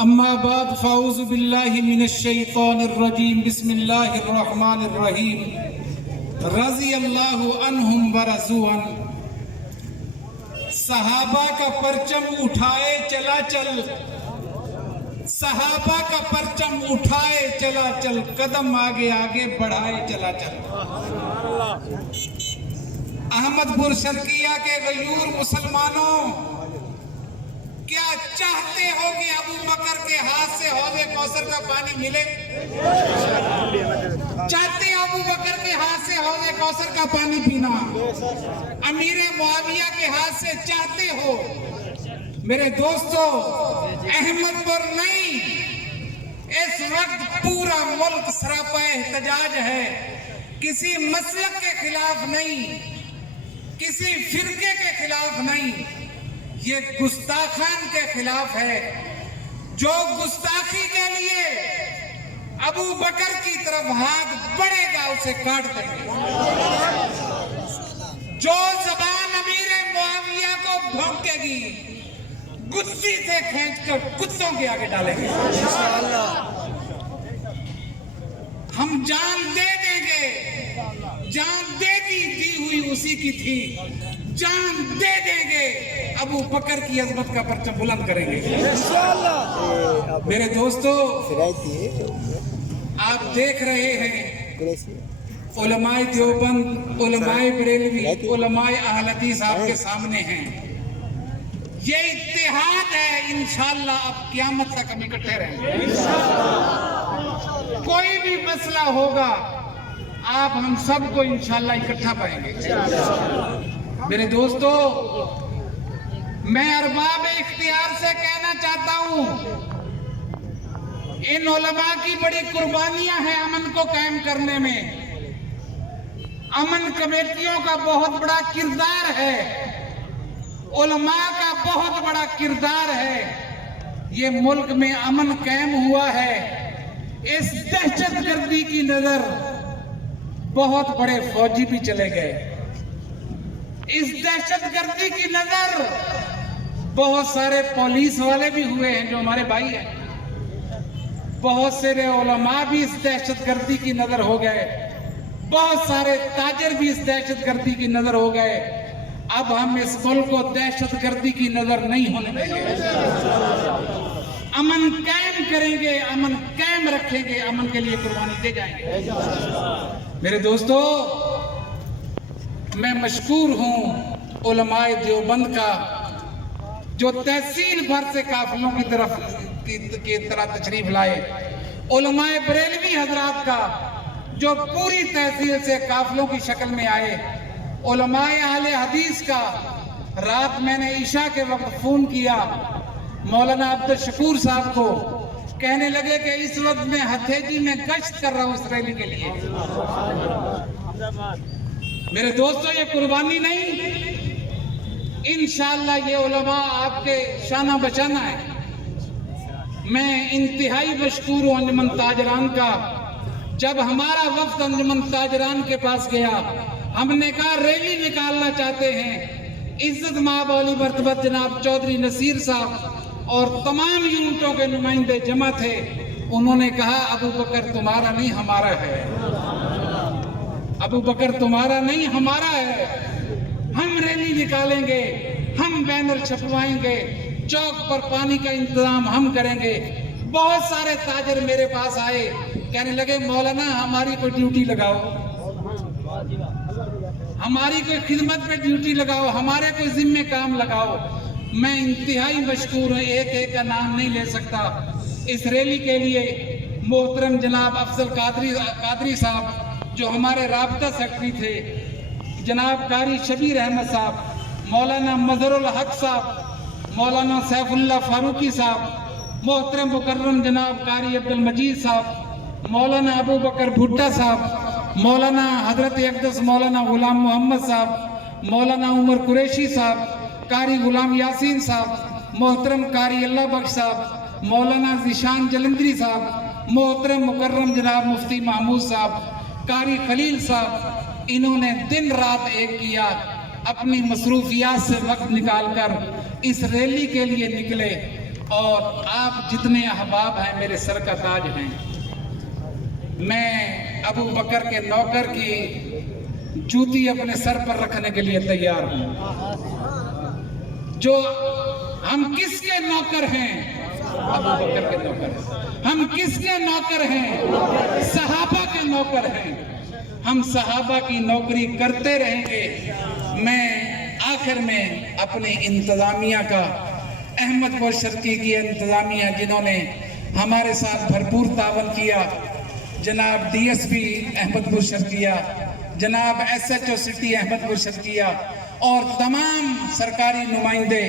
اما بعد فاعوذ باللہ من الشیطان الرجیم بسم اللہ الرحمن الرحیم رضی اللہ عنہم ورضوا عنہ۔ صحابہ کا پرچم اٹھائے چلا چل، صحابہ کا پرچم اٹھائے چلا چل، قدم آگے آگے بڑھائے چلا چل۔ احمد پور شرقیہ کے غیور مسلمانوں، کیا چاہتے ہو کہ ابو بکر کے ہاتھ سے حوض کوثر کا پانی ملے؟ چاہتے ہو ابو بکر کے ہاتھ سے حوض کوثر کا پانی پینا؟ امیر معاویہ کے ہاتھ سے چاہتے ہو؟ میرے دوستو، احمد پور نہیں، اس وقت پورا ملک سراپا احتجاج ہے، کسی مسلک کے خلاف نہیں، کسی فرقے کے خلاف نہیں، یہ گستاخان کے خلاف ہے۔ جو گستاخی کے لیے ابو بکر کی طرف ہاتھ بڑھے گا اسے کاٹ دیں گے۔ جو زبان امیر معاویہ کو بھونکے گی، گدی سے کھینچ کر کتوں کے آگے ڈالیں گے۔ ہم جان دے دیں گے، جان دے دی ہوئی اسی کی تھی، جان دے دیں گے، ابو بکر کی عظمت کا پرچم بلند کریں گے۔ میرے دوستو، آپ دیکھ رہے ہیں علماء دیوبند، علماء بریلوی، علماء اہل حدیث آپ کے سامنے ہیں۔ یہ اتحاد ہے، انشاءاللہ اب قیامت تک ہم اکٹھے رہیں گے۔ کوئی بھی مسئلہ ہوگا آپ ہم سب کو انشاءاللہ اکٹھا پائیں گے۔ میرے دوستو، میں ارباب اختیار سے کہنا چاہتا ہوں، ان علماء کی بڑی قربانیاں ہیں امن کو قائم کرنے میں۔ امن کمیٹیوں کا بہت بڑا کردار ہے، علماء کا بہت بڑا کردار ہے۔ یہ ملک میں امن قائم ہوا ہے۔ اس دہشت گردی کی نظر بہت بڑے فوجی بھی چلے گئے، اس دہشت گردی کی نظر بہت سارے پولیس والے بھی ہوئے ہیں جو ہمارے بھائی ہیں، بہت سارے علماء بھی اس دہشت گردی کی نظر ہو گئے، بہت سارے تاجر بھی اس دہشت گردی کی نظر ہو گئے۔ اب ہم اس ملک کو دہشت گردی کی نظر نہیں ہونے دیں گے۔ امن قائم کریں گے، امن قائم رکھیں گے، امن کے لیے قربانی دے جائیں گے۔ میرے دوستو، میں مشکور ہوں علماء دیوبند کا جو تحصیل بھر سے قافلوں کی طرح تشریف لائے، علماء بریلوی حضرات کا جو پوری تحصیل سے قافلوں کی شکل میں آئے، علماء اہل حدیث کا۔ رات میں نے عشاء کے وقت فون کیا مولانا عبدالشکور صاحب کو، کہنے لگے کہ اس وقت میں ہتھیجی میں گشت کر رہا ہوں اس ریلی کے لیے۔ میرے دوستو، یہ قربانی نہیں، انشاءاللہ یہ علماء آپ کے شانہ بشانہ ہے۔ میں انتہائی مشکور ہوں انجمن تاجران کا۔ جب ہمارا وفد انجمن تاجران کے پاس گیا، ہم نے کہا ریلی نکالنا چاہتے ہیں، عزت مآب اولی مرتبت جناب چودھری نصیر صاحب اور تمام یونٹوں کے نمائندے جمع تھے۔ انہوں نے کہا ابو بکر تمہارا نہیں ہمارا ہے، ابو بکر تمہارا نہیں ہمارا ہے، ہم ریلی نکالیں گے، ہم بینر چھپوائیں گے، چوک پر پانی کا انتظام ہم کریں گے۔ بہت سارے تاجر میرے پاس آئے، کہنے لگے مولانا ہماری کوئی ڈیوٹی لگاؤ، ہماری کوئی خدمت پہ ڈیوٹی لگاؤ، ہمارے کوئی ذمہ کام لگاؤ۔ میں انتہائی مشکور ہوں، ایک ایک کا نام نہیں لے سکتا۔ اس ریلی کے لیے محترم جناب افضل قادری صاحب جو ہمارے رابطہ سیکرٹری تھے، جناب قاری شبیر احمد صاحب، مولانا مظہر الحق صاحب، مولانا سیف اللہ فاروقی صاحب، محترم مکرم جناب قاری عبدالمجید صاحب، مولانا ابو بکر بھٹا صاحب، مولانا حضرت اقدس مولانا غلام محمد صاحب، مولانا عمر قریشی صاحب، قاری غلام یاسین صاحب، محترم قاری اللہ بخش صاحب، مولانا ذیشان جلندری صاحب، محترم مکرم جناب مفتی محمود صاحب، قاری خلیل صاحب۔ انہوں نے دن رات ایک کیا، اپنی مصروفیات سے وقت نکال کر اس ریلی کے لیے نکلے۔ اور آپ جتنے احباب ہیں میرے سر کا تاج ہیں. میں ابو بکر کے نوکر کی جوتی اپنے سر پر رکھنے کے لیے تیار ہوں. جو ہم کس کے نوکر ہیں؟ ابو بکر کے نوکر. ہم کس کے نوکر ہیں؟ صحابہ کے نوکر ہیں. ہم صحابہ کی نوکری کرتے رہیں گے. میں آخر میں اپنی انتظامیہ کا، احمد پور شرقی کی انتظامیہ جنہوں نے ہمارے ساتھ بھرپور تعاون کیا، جناب ڈی ایس پی احمد پور شرقیہ، جناب S H O city Ahmadpur Sharqia, اور تمام سرکاری نمائندے،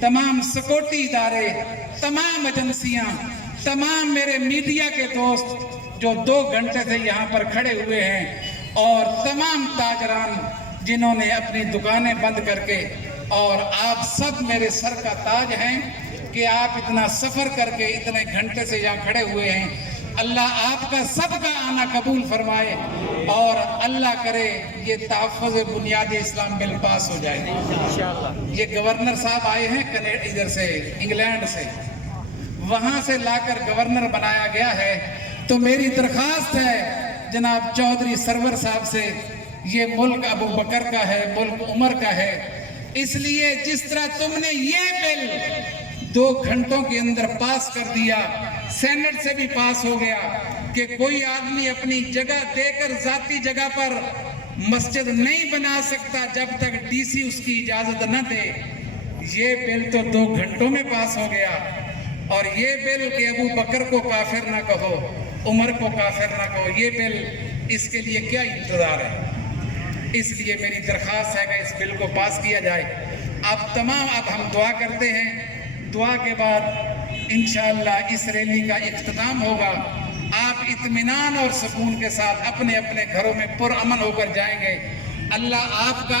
تمام سیکورٹی ادارے، تمام ایجنسیاں، تمام میرے میڈیا کے دوست جو 2 گھنٹے سے یہاں پر کھڑے ہوئے ہیں، اور تمام تاجران جنہوں نے اپنی دکانیں بند کر کے، اور آپ سب میرے سر کا تاج ہیں کہ آپ اتنا سفر کر کے اتنے گھنٹے سے یہاں کھڑے ہوئے ہیں. اللہ آپ کا سب کا آنا قبول فرمائے، اور اللہ کرے یہ تحفظ بنیاد اسلام بل پاس ہو جائے. یہ گورنر صاحب آئے ہیں ادھر سے، انگلینڈ سے، وہاں سے لا کر گورنر بنایا گیا ہے. تو میری درخواست ہے جناب چودھری سرور صاحب سے، یہ ملک ابو بکر کا ہے، ملک عمر کا ہے. اس لیے جس طرح تم نے یہ بل 2 گھنٹوں کے اندر پاس کر دیا، سینٹ سے بھی پاس ہو گیا کہ کوئی آدمی اپنی جگہ دے کر ذاتی جگہ پر مسجد نہیں بنا سکتا جب تک ڈی سی اس کی اجازت نہ دے. یہ بل تو 2 گھنٹوں میں پاس ہو گیا. اور یہ بل کہ ابو بکر کو کافر نہ کہو، عمر کو کافر نہ کہو، یہ بل، اس کے لیے کیا انتظار ہے؟ اس لیے میری درخواست ہے کہ اس بل کو پاس کیا جائے. اب ہم دعا کرتے ہیں. دعا کے بعد انشاءاللہ اس ریلی کا اختتام ہوگا. آپ اطمینان اور سکون کے ساتھ اپنے اپنے گھروں میں پرامن ہو کر جائیں گے. اللہ آپ کا